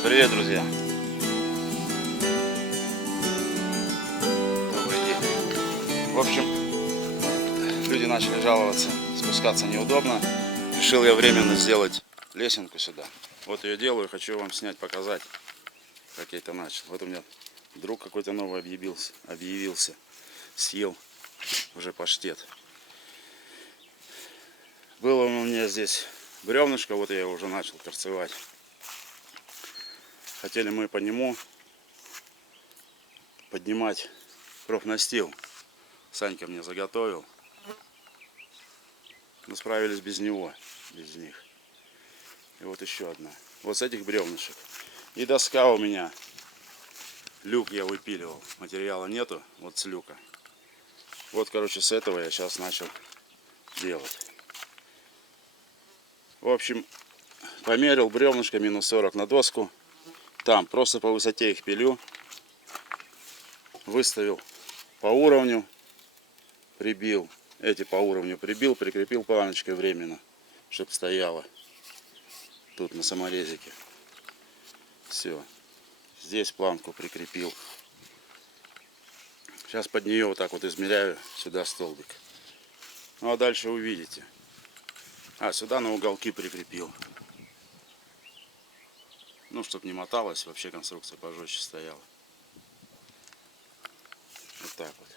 Всем привет, друзья! Добрый день! В общем, люди начали жаловаться, спускаться неудобно. Решил я временно сделать лесенку сюда. Вот ее делаю, хочу вам снять, показать, как я это начал. Вот у меня друг какой-то новый объявился, съел уже паштет. Было у меня здесь бревнышко, вот я его уже начал торцевать. Хотели мы по нему поднимать профнастил. Санька мне заготовил. Но справились без него, без них. И вот еще одна. Вот с этих бревнышек. И доска у меня. Люк я выпиливал. Материала нету. Вот с люка. Вот, короче, с этого я сейчас начал делать. В общем, померил бревнышко минус 40 на доску. Там просто по высоте их пилю. Выставил по уровню. Прибил. Эти по уровню прибил. Прикрепил планочкой временно. Чтобы стояло. Тут на саморезике. Все. Здесь планку прикрепил. Сейчас под нее вот так вот измеряю сюда столбик. Ну а дальше увидите. А, сюда на уголки прикрепил. Ну, чтобы не моталась, вообще конструкция пожестче стояла. Вот так вот.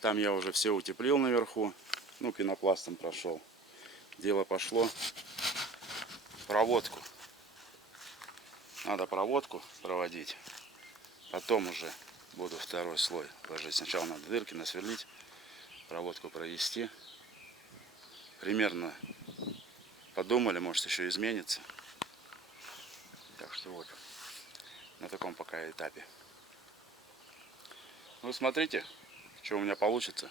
Там я уже все утеплил наверху. Ну, пенопластом прошел. Дело пошло. Проводку. Надо проводку проводить. Потом уже буду второй слой ложить. Сначала надо дырки насверлить. Проводку провести. Примерно подумали, может еще изменится. Так что вот, на таком пока этапе. Ну смотрите, что у меня получится.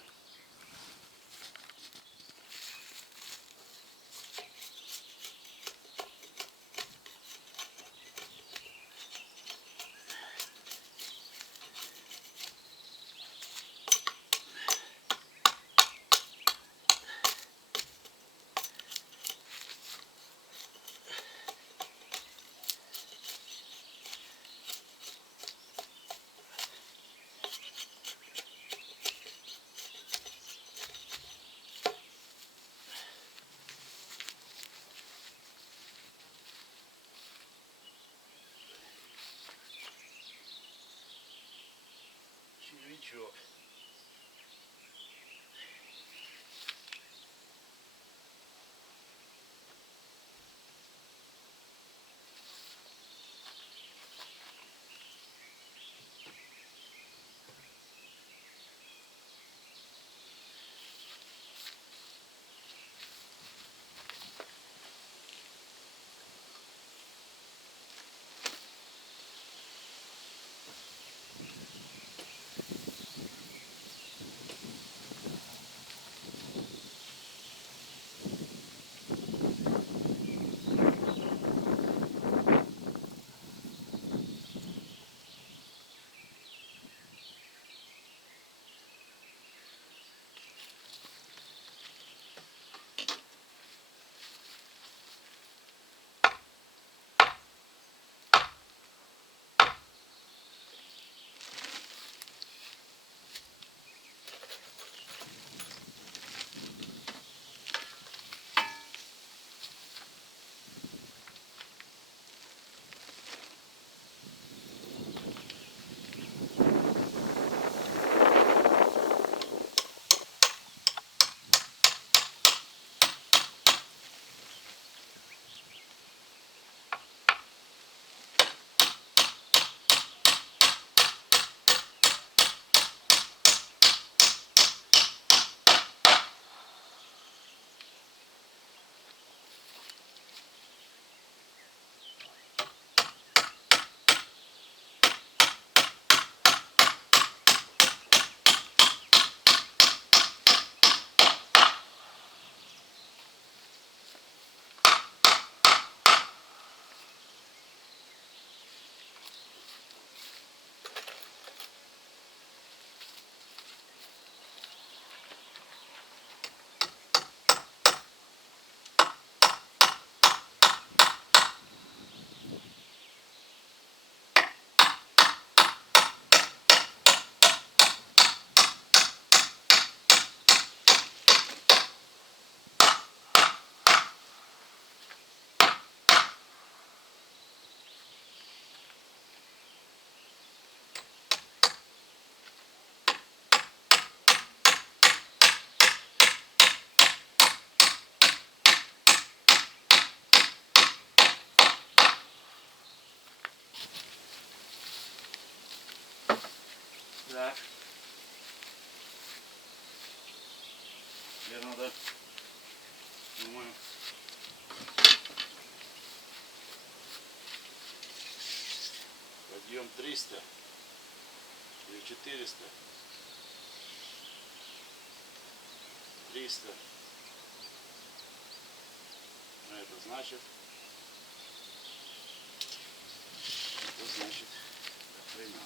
Так. Теперь надо, думаю, подъем 300 или 400. 300. А это значит хрена.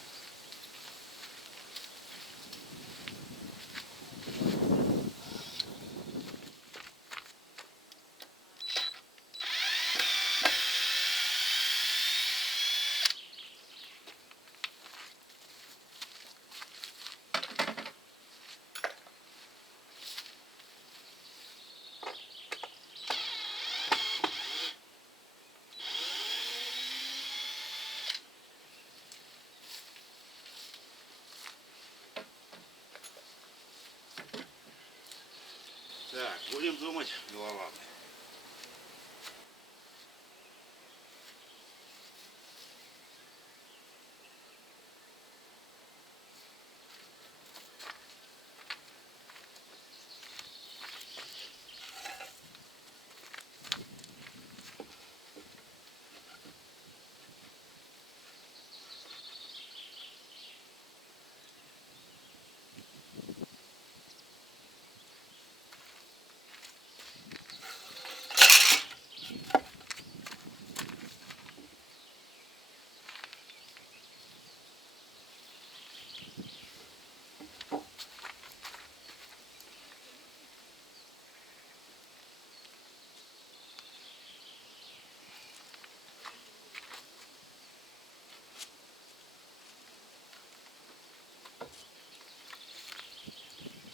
Так, будем думать головами.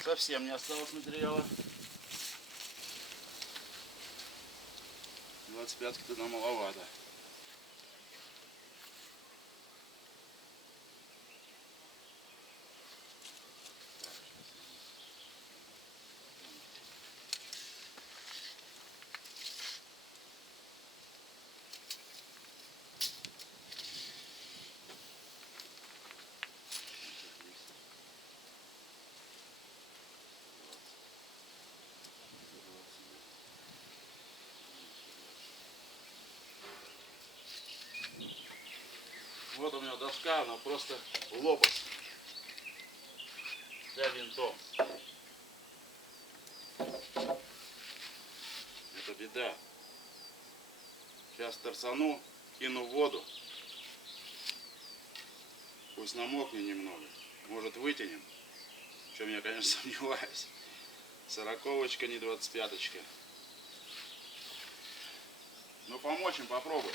Совсем не осталось материала. 25-ки туда маловато. Вот у меня доска, она просто лопасть для винтом. Это беда. Сейчас торсану, кину в воду. Пусть намокнет немного. Может, вытянем. В чем я, конечно, сомневаюсь. 40-очка, не 25-очка. Ну, помочь им попробуй.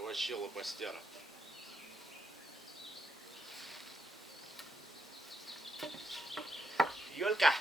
Вообще лопастяра. Юлька!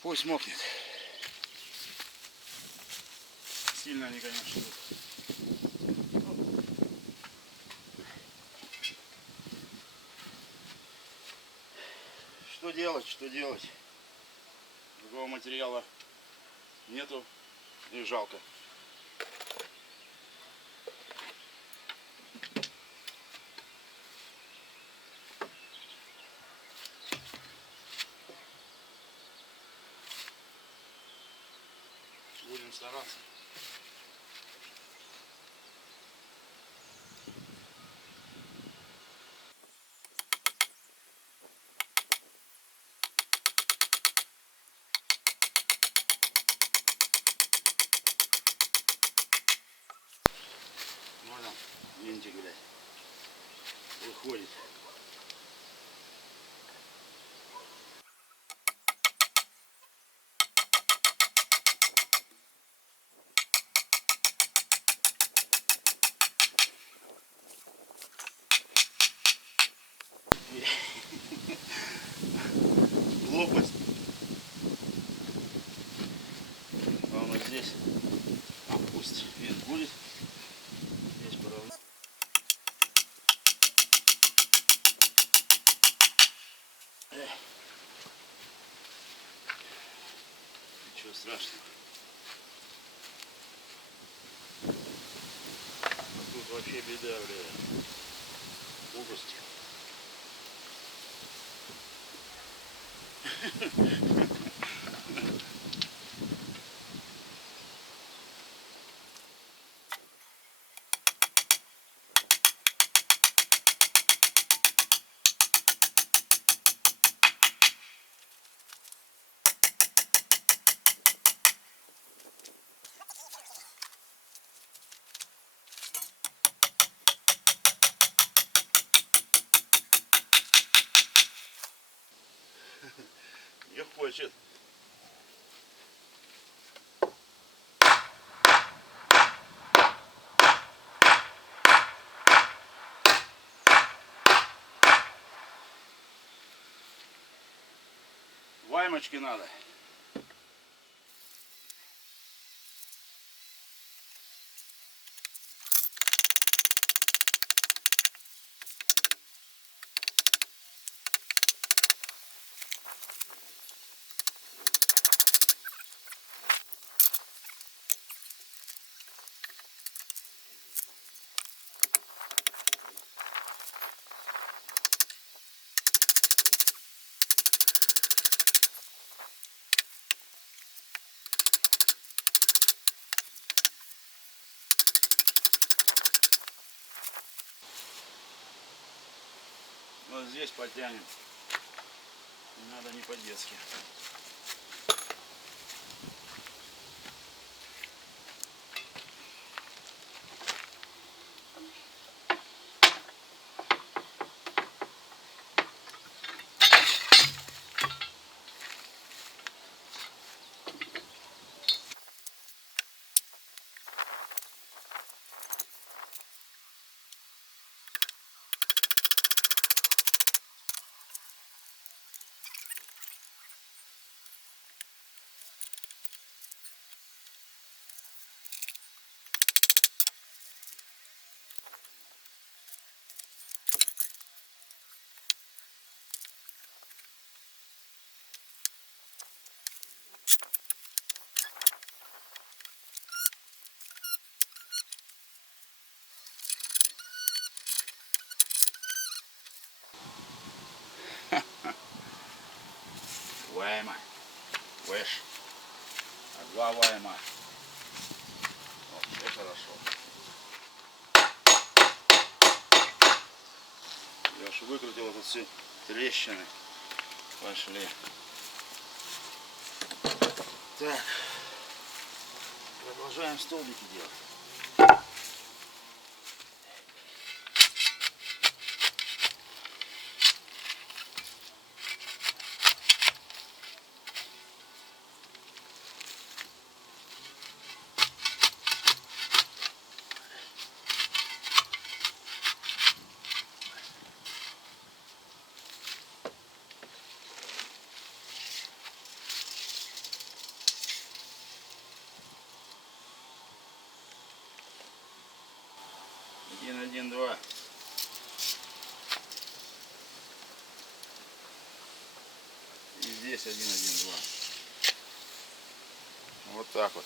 Пусть мокнет. сильно они, конечно. Что делать, что делать? Другого материала нету и жалко. Будем стараться. Вот он, винтик, блядь, выходит. Лопасть. Главное здесь. Пусть винт будет. Здесь поровнять. Ничего страшного. А тут вообще беда, бля. Ужас. Не хочет. Ваймочки надо. Вот здесь подтянем. Не надо не по-детски. Вайма. Вэш. А два вайма. Вообще хорошо. Я ж выкрутил тут все трещины. Пошли. Так. Продолжаем столбики делать. 1, 1, 2. И здесь 1, 1, 2. Вот так вот.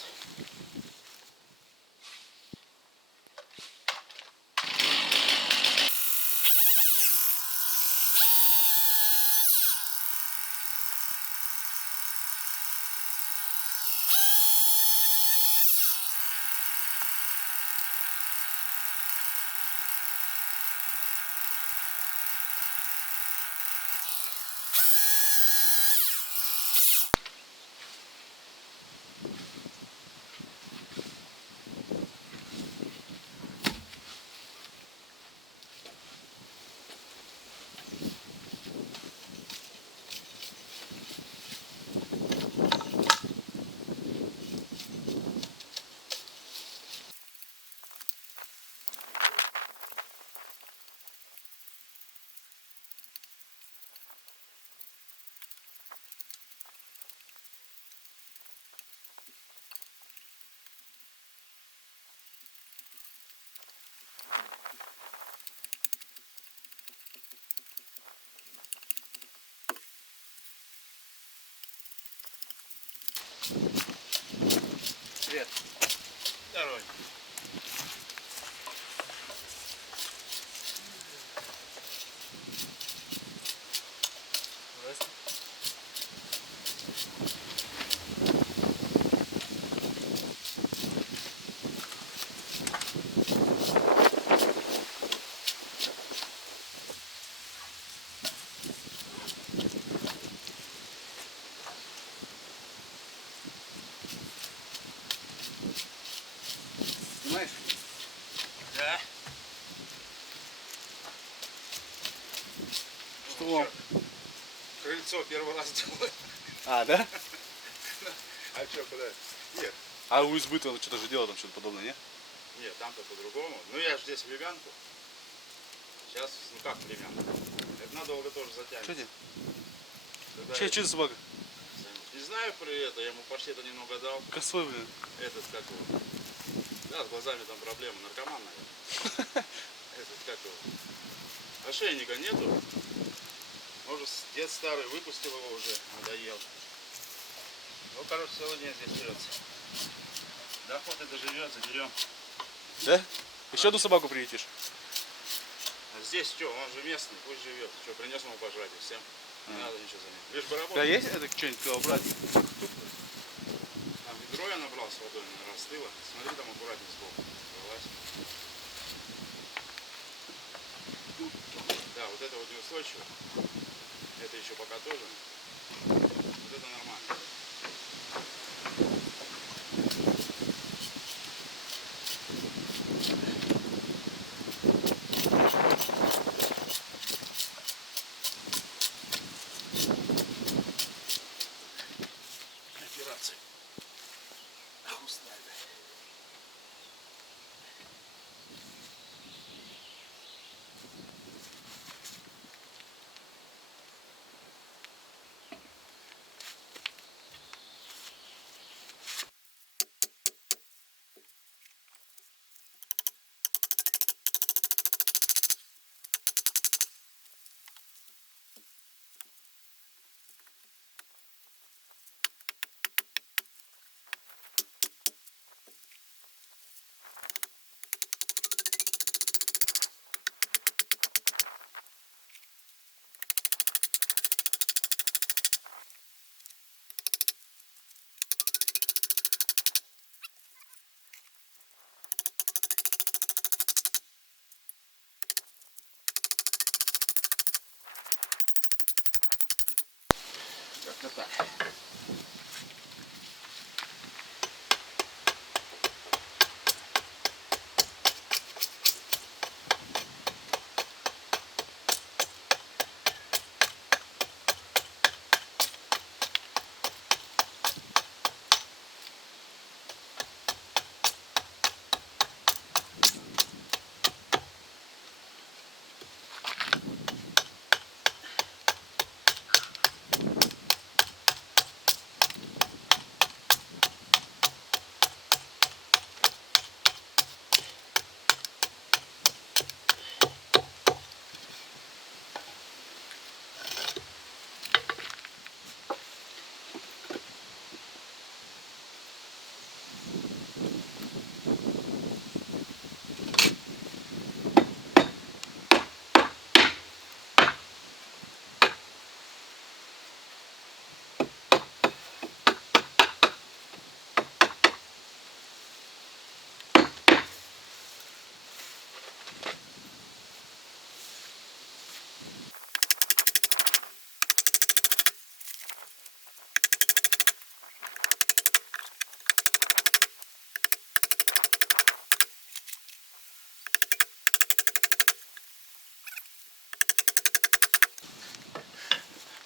Привет. Здорово. Снимаешь? Да. Что? Крыльцо первый раз делаю. А, да? А что, куда? Нет. А у избы-то он что-то же делал там что-то подобное, не? Нет, там-то по-другому. Ну я же здесь времянку. Сейчас, ну как времянку? Это надолго тоже затянет. Что тебе? Когда Че за собака? Не знаю про это, я ему паштета немного дал. Косой, блин. Этот как его? Да, с глазами там проблема, наркоман, наверное. Этот как его? Ошейника нету. Может, дед старый выпустил его уже, надоел. Ну, короче, целый день здесь живется. До охоты доживет, заберем. Да? Еще одну собаку приютишь? А здесь что, он же местный, пусть живет. Что, принес ему пожрать и всем. Не надо ничего за ним. Лишь бы Да работал. есть это что-нибудь туда убрать? Там ведро я набрал с водой, наверное, остыло. Смотри, там аккуратнее сбоку. Вылазь. Да, вот это вот неустойчиво. Это еще пока тоже. Вот это нормально. Операция. Вкусная, да.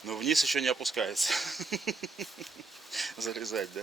Но вниз еще не опускается. Залезать, да?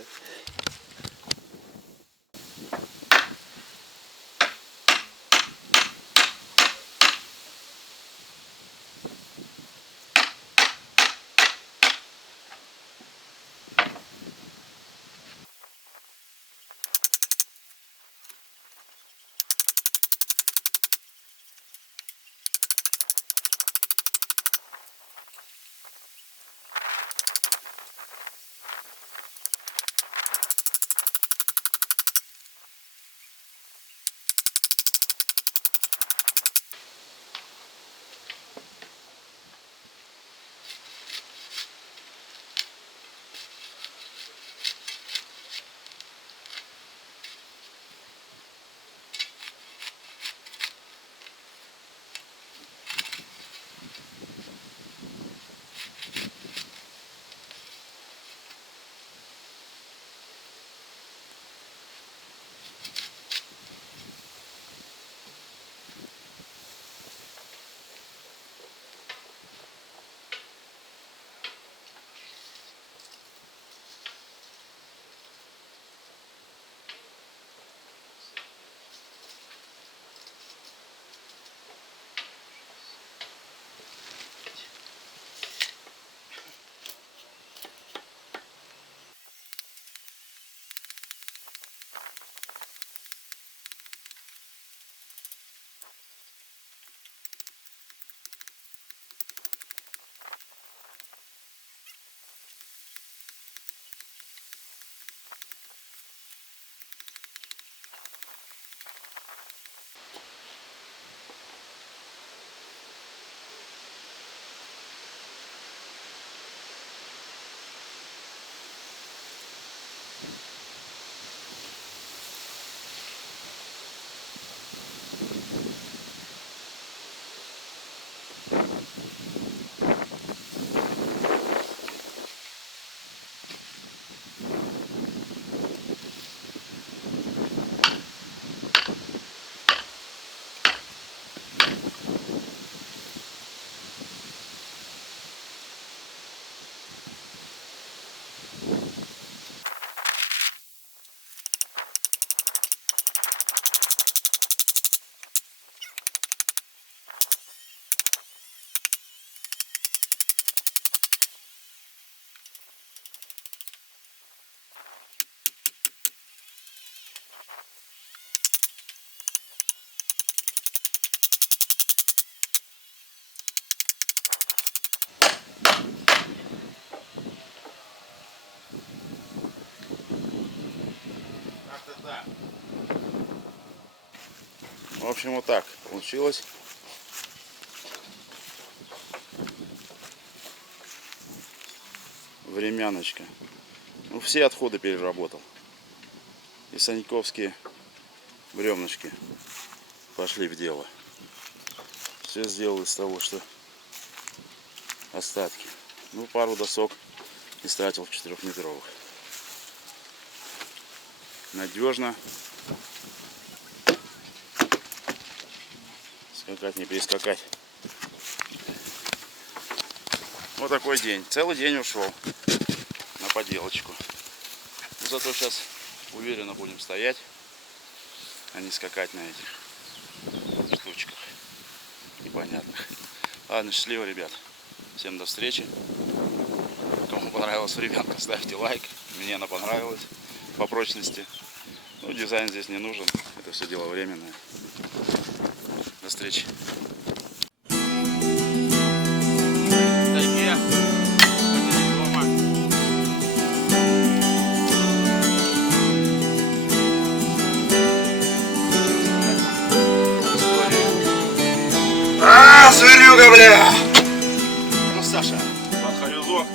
В общем, вот так получилось. Времяночка. Ну, все отходы переработал. И саньковские бревнышки пошли в дело. Все сделал из того, что остатки. Ну, пару досок истратил в 4-метровых. Надежно. Скакать не перескакать. Вот такой день. Целый день ушел на поделочку. Но зато сейчас уверенно будем стоять, а не скакать на этих штучках непонятных. Ладно, счастливо, ребят. Всем до встречи. Кому понравилась времянка, ставьте лайк. Мне она понравилась по прочности. Ну, дизайн здесь не нужен. Это все дело временное. До встречи. Зверюга, бля! Ну, Саша, под Харюзо